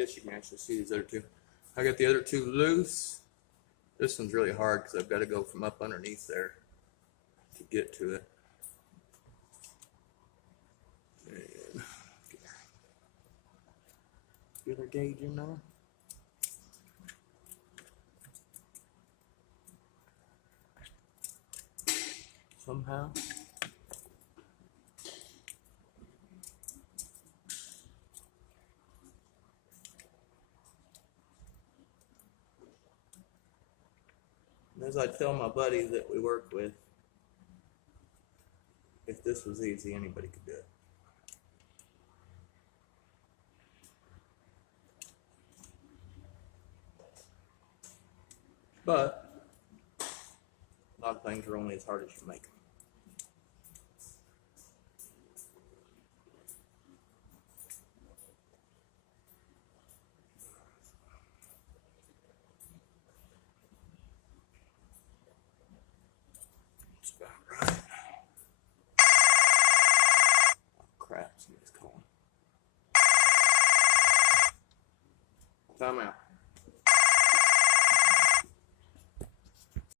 guess you can actually see these other two. I got the other two loose. This one's really hard because I've got to go from up underneath there to get to it. And get our gauge in there. Somehow. And as I tell my buddies that we work with, if this was easy, anybody could do it. But a lot of things are only as hard as you make them. That's about right. Oh, crap, somebody's calling. Time out.